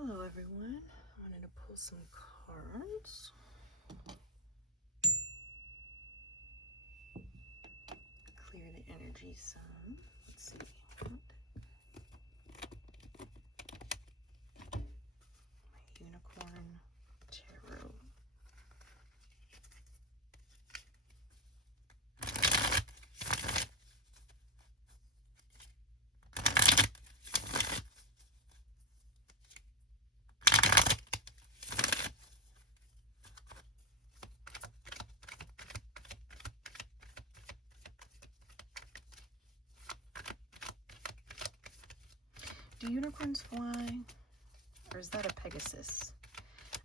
Hello everyone, I wanted to pull some cards. Clear the energy some. Let's see. My unicorn tarot. Do unicorns fly? Or is that a Pegasus?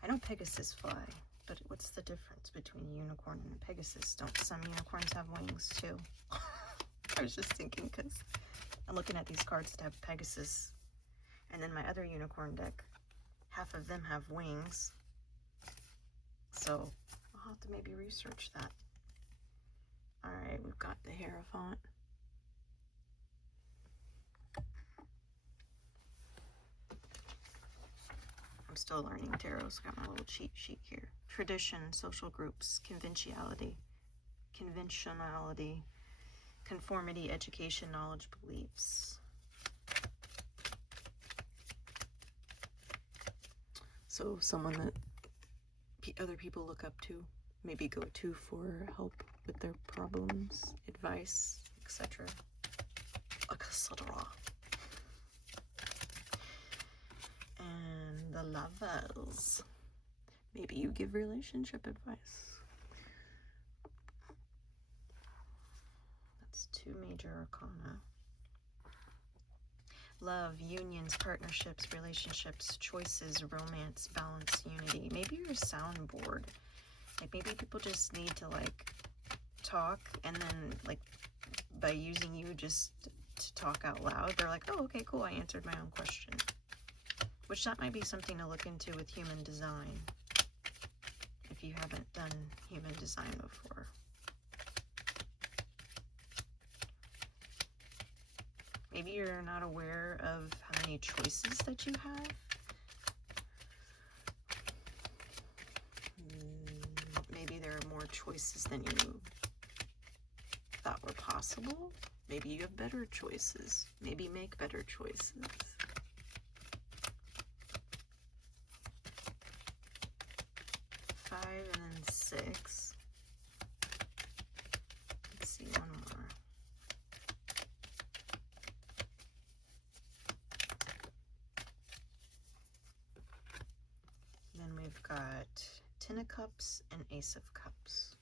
I know Pegasus fly, but what's the difference between a unicorn and a Pegasus? Don't some unicorns have wings too? I was just thinking because I'm looking at these cards that have Pegasus, and then my other unicorn deck, half of them have wings. So I'll have to maybe research that. All right, we've got the Hierophant. I'm still learning tarot, so I got my little cheat sheet here. Tradition, social groups, conventionality, conformity, education, knowledge, beliefs. So someone that other people look up to, maybe go to for help with their problems, advice, etc. etc. And the Lovers. Maybe you give relationship advice. That's two major arcana. Love, unions, partnerships, relationships, choices, romance, balance, unity. Maybe you're a soundboard. Like maybe people just need to like talk, and then like by using you just to talk out loud, they're like, oh, okay, cool, I answered my own question. Which that might be something to look into with human design, if you haven't done human design before. Maybe you're not aware of how many choices that you have. Maybe there are more choices than you thought were possible. Maybe you have better choices. Maybe make better choices. Five and then six. Let's see, one more. Then we've got Ten of Cups and Ace of Cups.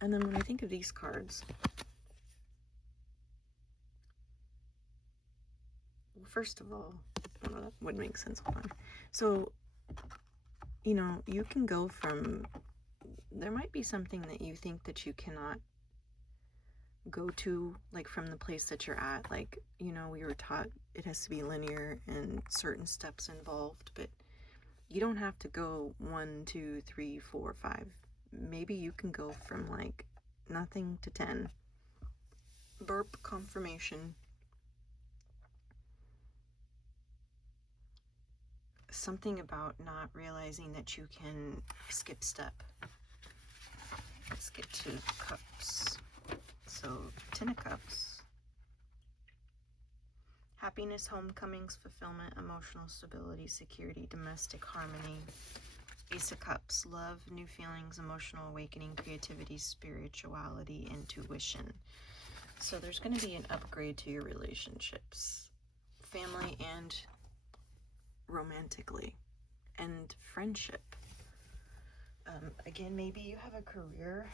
And then when I think of these cards, well, first of all, I don't know, that would make sense. Hold on. So, you know, you can go from, there might be something that you think that you cannot go to, like from the place that you're at. Like, you know, we were taught it has to be linear and certain steps involved, but you don't have to go 1, 2, 3, 4, 5. Maybe you can go from like nothing to 10. Burp confirmation. Something about not realizing that you can skip step. Let's get to cups. So, Ten of Cups. Happiness, homecomings, fulfillment, emotional stability, security, domestic harmony. Ace of Cups. Love, new feelings, emotional awakening, creativity, spirituality, intuition. So there's going to be an upgrade to your relationships. Family and romantically. And friendship. Again, maybe you have a career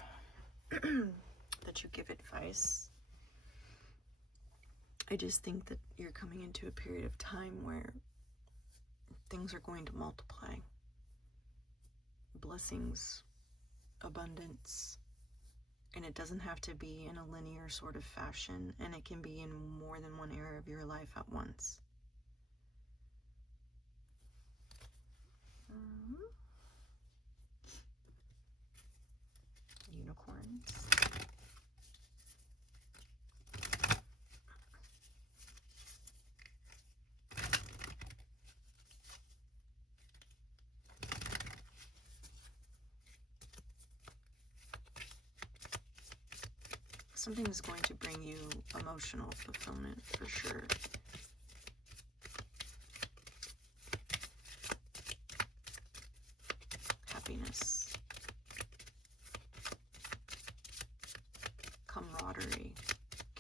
that you give advice. I just think that you're coming into a period of time where things are going to multiply. Blessings, abundance, and it doesn't have to be in a linear sort of fashion, and it can be in more than one area of your life at once. Unicorns. something is going to bring you emotional fulfillment for sure. Happiness. Camaraderie.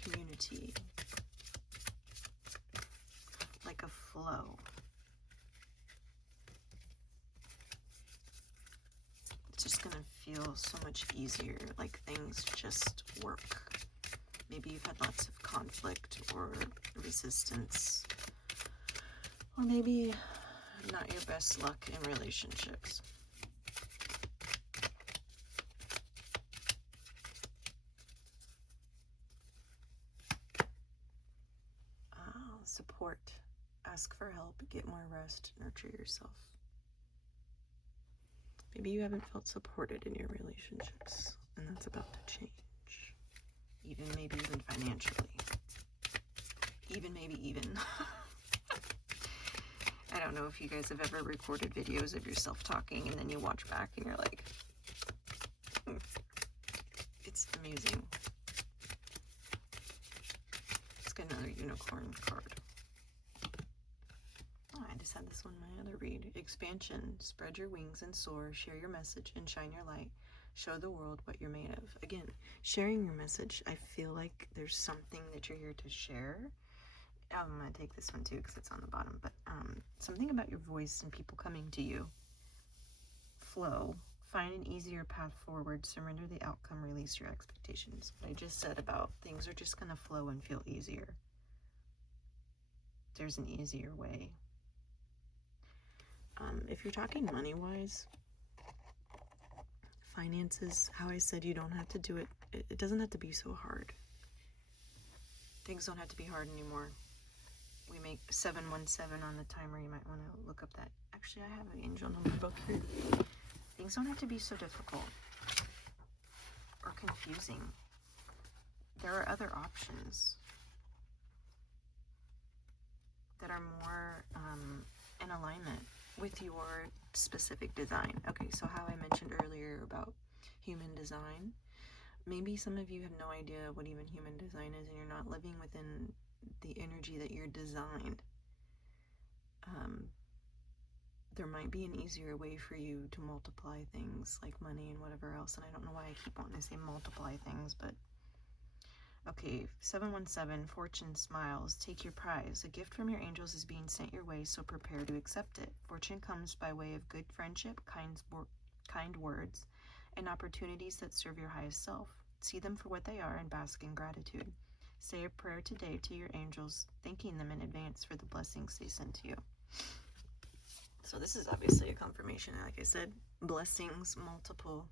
Community. Like a flow. It's just gonna feel so much easier, like things just work. Maybe you've had lots of conflict or resistance, or maybe not your best luck in relationships. Support. Ask for help, get more rest, nurture yourself. Maybe you haven't felt supported in your relationships, and that's about to change. Maybe even financially. Maybe. I don't know if you guys have ever recorded videos of yourself talking and then you watch back and you're like, it's amusing. Let's get another unicorn card. I just had this one in my other read. Expansion. Spread your wings and soar. Share your message and shine your light. Show the world what you're made of. Again, sharing your message. I feel like there's something that you're here to share. I'm going to take this one too because it's on the bottom. But something about your voice and people coming to you. Flow. Find an easier path forward. Surrender the outcome. Release your expectations. What I just said about things are just going to flow and feel easier. There's an easier way. If you're talking money-wise, finances, how I said you don't have to do it. It doesn't have to be so hard. Things don't have to be hard anymore. We make 717 on the timer. You might want to look up that. Actually, I have an angel number book here. Things don't have to be so difficult or confusing. There are other options that are more in alignment with your specific design. Okay, so how I mentioned earlier about human design, maybe some of you have no idea what even human design is and you're not living within the energy that you're designed. There might be an easier way for you to multiply things like money and whatever else, and I don't know why I keep wanting to say multiply things, but okay, 717, fortune smiles, take your prize. A gift from your angels is being sent your way, so prepare to accept it. Fortune comes by way of good friendship, kind words, and opportunities that serve your highest self. See them for what they are and bask in gratitude. Say a prayer today to your angels, thanking them in advance for the blessings they send to you. So this is obviously a confirmation. Like I said, blessings, multiple.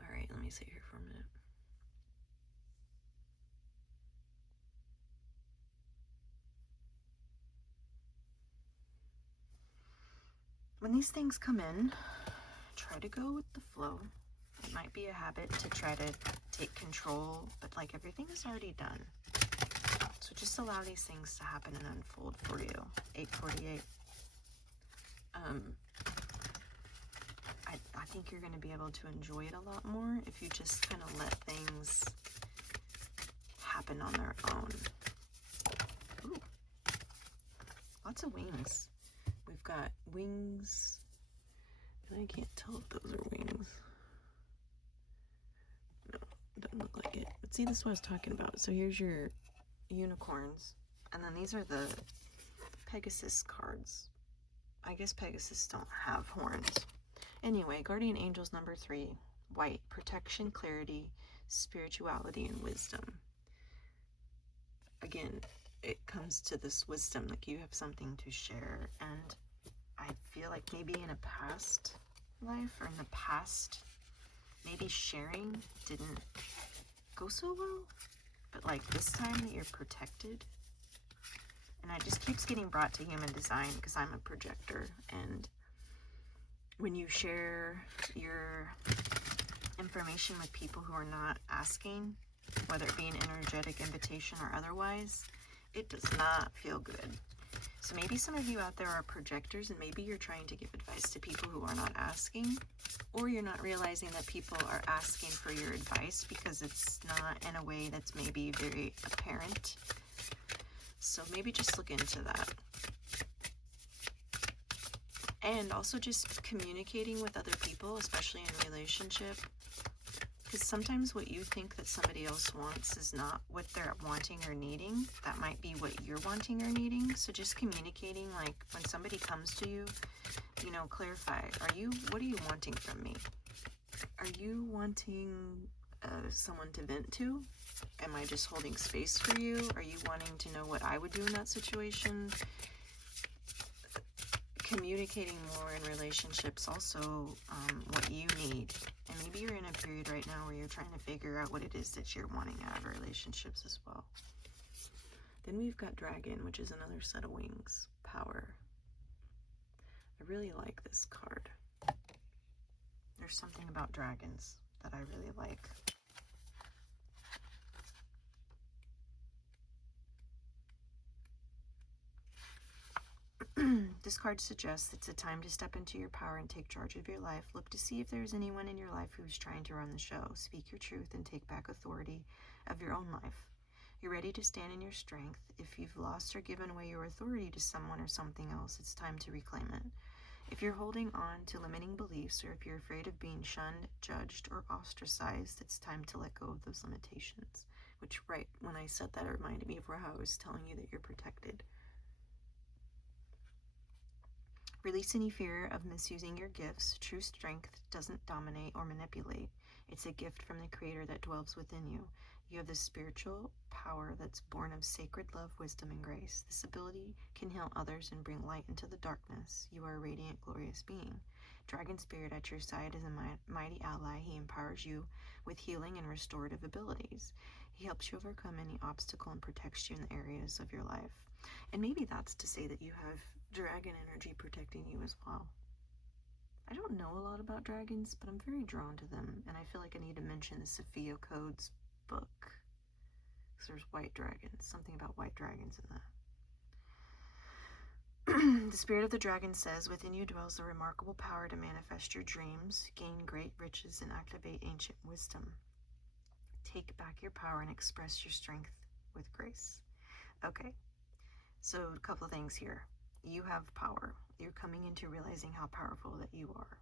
All right, let me sit here for a minute. When these things come in, try to go with the flow. It might be a habit to try to take control, but like everything is already done. So just allow these things to happen and unfold for you. 848. I think you're going to be able to enjoy it a lot more if you just kind of let things happen on their own. Ooh. Lots of wings. We've got wings, and I can't tell if those are wings. No, it doesn't look like it. But see, this is what I was talking about. So here's your unicorns, and then these are the Pegasus cards. I guess Pegasus don't have horns. Anyway, Guardian Angels number 3, white, protection, clarity, spirituality, and wisdom. Again, it comes to this wisdom, like you have something to share, and I feel like maybe in a past life or in the past, maybe sharing didn't go so well, but like this time that you're protected, and it just keeps getting brought to human design because I'm a projector, and when you share your information with people who are not asking, whether it be an energetic invitation or otherwise, it does not feel good. So maybe some of you out there are projectors, and maybe you're trying to give advice to people who are not asking, or you're not realizing that people are asking for your advice because it's not in a way that's maybe very apparent. So maybe just look into that. And also just communicating with other people, especially in relationship. Because sometimes what you think that somebody else wants is not what they're wanting or needing. That might be what you're wanting or needing. So just communicating, like when somebody comes to you, you know, clarify. What are you wanting from me? Are you wanting someone to vent to? Am I just holding space for you? Are you wanting to know what I would do in that situation? Communicating more in relationships, also what you need. And maybe you're in a period right now where you're trying to figure out what it is that you're wanting out of relationships as well. Then we've got Dragon, which is another set of wings. Power. I really like this card. There's something about dragons that I really like. This card suggests it's a time to step into your power and take charge of your life. Look to see if there's anyone in your life who's trying to run the show. Speak your truth and take back authority of your own life. You're ready to stand in your strength. If you've lost or given away your authority to someone or something else, it's time to reclaim it. If you're holding on to limiting beliefs, or if you're afraid of being shunned, judged, or ostracized, it's time to let go of those limitations. Which, right when I said that, it reminded me of how I was telling you that you're protected. Release any fear of misusing your gifts. True strength doesn't dominate or manipulate. It's a gift from the Creator that dwells within you. You have this spiritual power that's born of sacred love, wisdom, and grace. This ability can heal others and bring light into the darkness. You are a radiant, glorious being. Dragon Spirit at your side is a mighty ally. He empowers you with healing and restorative abilities. He helps you overcome any obstacle and protects you in the areas of your life. And maybe that's to say that you have dragon energy protecting you as well. I don't know a lot about dragons, but I'm very drawn to them, and I feel like I need to mention the Sophia Codes book, because there's white dragons, something about white dragons in that. The spirit of the dragon says, within you dwells the remarkable power to manifest your dreams, gain great riches, and activate ancient wisdom. Take back your power and express your strength with grace. Okay, so a couple of things here. You have power. You're coming into realizing how powerful that you are.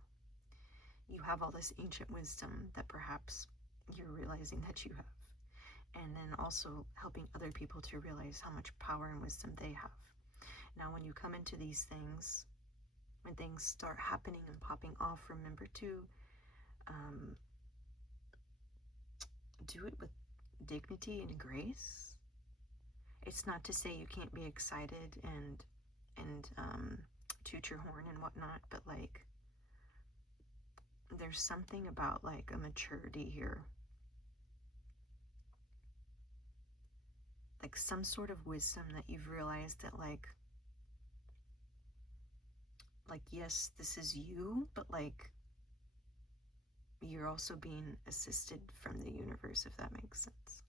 You have all this ancient wisdom that perhaps you're realizing that you have. And then also helping other people to realize how much power and wisdom they have. Now, when you come into these things, when things start happening and popping off, remember to do it with dignity and grace. It's not to say you can't be excited and toot your horn and whatnot, but like there's something about like a maturity here, like some sort of wisdom that you've realized that like yes, this is you, but like you're also being assisted from the universe, if that makes sense.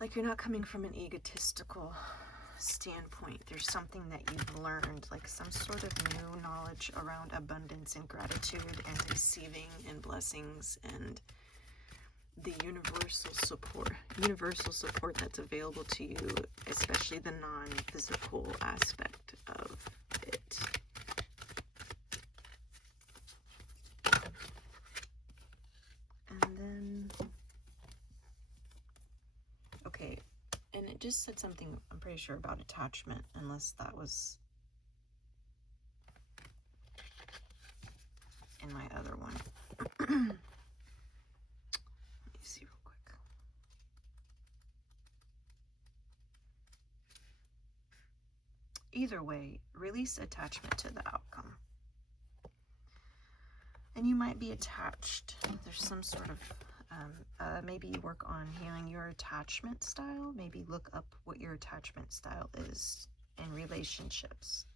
Like you're not coming from an egotistical standpoint. There's something that you've learned, like some sort of new knowledge around abundance and gratitude and receiving and blessings and the universal support that's available to you, especially the non-physical aspect of it. And then okay, and it just said something, I'm pretty sure, about attachment, unless that was in my other one. Let me see real quick. Either way, release attachment to the outcome. And you might be attached. There's some sort of maybe you work on healing your attachment style. Maybe look up what your attachment style is in relationships.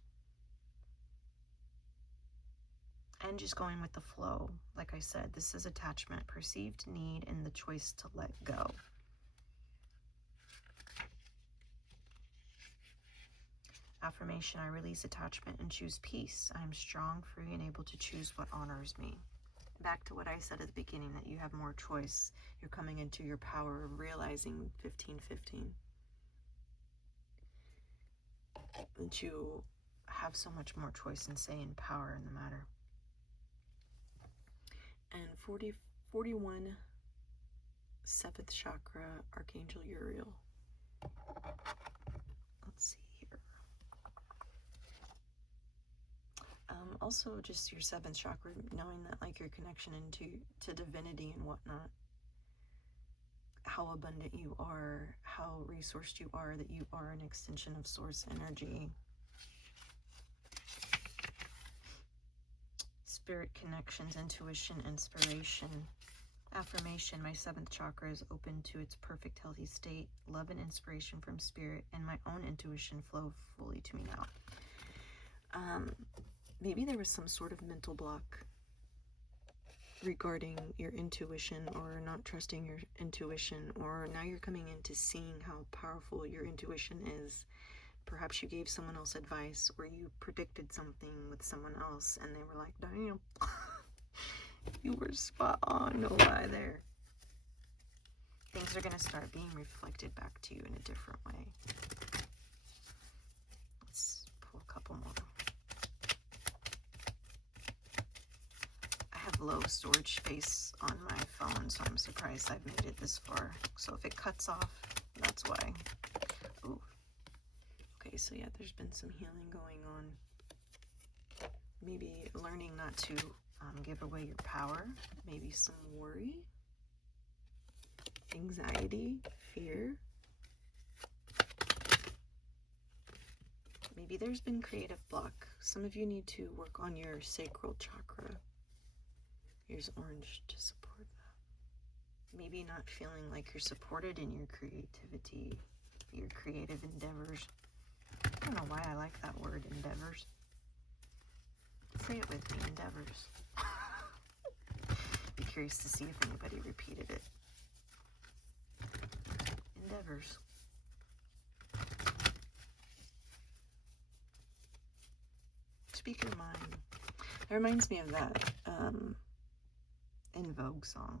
And just going with the flow. Like I said, this is attachment, perceived need, and the choice to let go. Affirmation, I release attachment and choose peace. I am strong, free, and able to choose what honors me. Back to what I said at the beginning, that you have more choice. You're coming into your power of realizing 1515. That you have so much more choice and say and power in the matter. And 41, 7th chakra, Archangel Uriel. Let's see here. Also, just your 7th chakra, knowing that, like, your connection to divinity and whatnot, how abundant you are, how resourced you are, that you are an extension of source energy. Spirit connections, intuition, inspiration. Affirmation, my 7th chakra is open to its perfect healthy state. Love and inspiration from spirit and my own intuition flow fully to me now. Maybe there was some sort of mental block regarding your intuition, or not trusting your intuition, or now you're coming into seeing how powerful your intuition is. Perhaps you gave someone else advice, or you predicted something with someone else and they were like, damn, you were spot on, no lie there. Things are going to start being reflected back to you in a different way. Let's pull a couple more. I have low storage space on my phone, so I'm surprised I've made it this far. So if it cuts off, that's why. Ooh. Okay, so yeah, there's been some healing going on. Maybe learning not to give away your power. Maybe some worry, anxiety, fear. Maybe there's been creative block. Some of you need to work on your sacral chakra. Here's orange to support that. Maybe not feeling like you're supported in your creativity, your creative endeavors. I don't know why I like that word, endeavors. Say it with me, endeavors. Be curious to see if anybody repeated it. Endeavors. Speak your mind. It reminds me of that In Vogue song.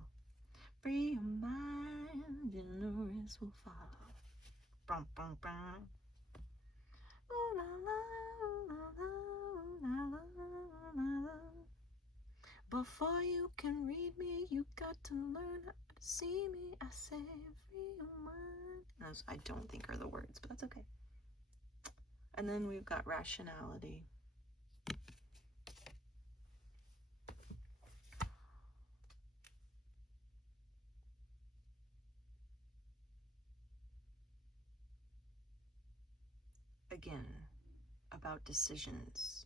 Free your mind and the rest will follow. Brum, brum, brum. Ooh, la, la, ooh, la, la, ooh, la, la, la, la. Before you can read me, you got to learn how to see me. I say free your mind. Those I don't think are the words, but that's okay. And then we've got rationality. Again, about decisions,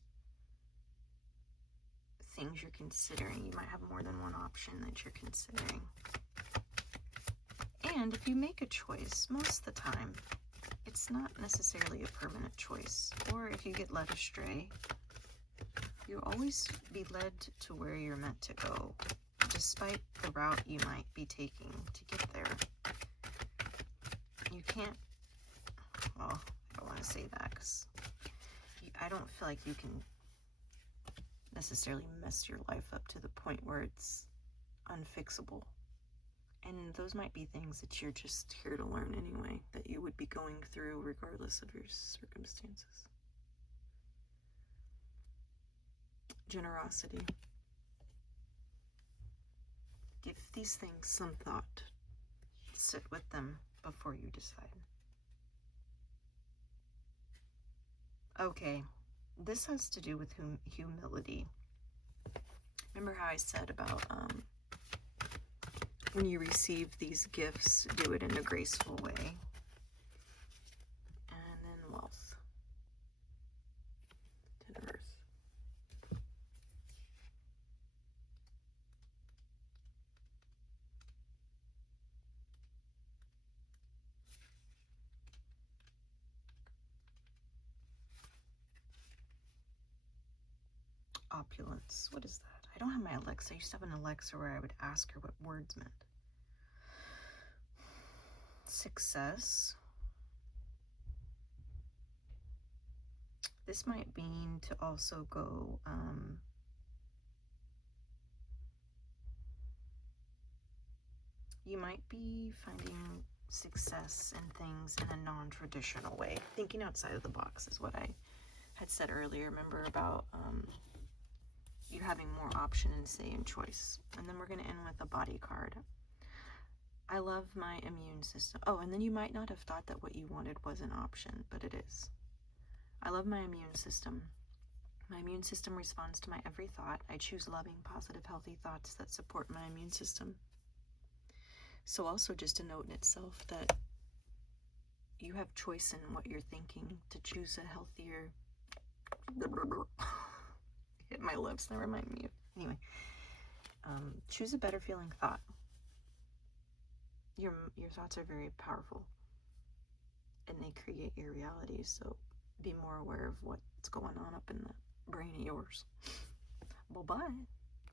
things you're considering. You might have more than one option that you're considering. And if you make a choice, most of the time, it's not necessarily a permanent choice. Or if you get led astray, you'll always be led to where you're meant to go, despite the route you might be taking to get there. You can't, well, I don't want to say that because I don't feel like you can necessarily mess your life up to the point where it's unfixable. And those might be things that you're just here to learn anyway, that you would be going through regardless of your circumstances. Generosity. Give these things some thought. Sit with them before you decide. Okay, this has to do with humility. Remember how I said about when you receive these gifts, do it in a graceful way. And then wealth. 10 of Earth. Opulence. What is that? I don't have my Alexa. I used to have an Alexa where I would ask her what words meant. Success. This might mean to also go, you might be finding success in things in a non-traditional way. Thinking outside of the box is what I had said earlier. Remember about you having more option and say and choice. And then we're going to end with a body card. I love my immune system. Oh, and then you might not have thought that what you wanted was an option, but it is. I love my immune system. My immune system responds to my every thought. I choose loving, positive, healthy thoughts that support my immune system. So also just a note in itself that you have choice in what you're thinking to choose a healthier... Hit my lips, that remind me of... Anyway, choose a better feeling thought. Your thoughts are very powerful and they create your reality, so be more aware of what's going on up in that brain of yours. Well, bye.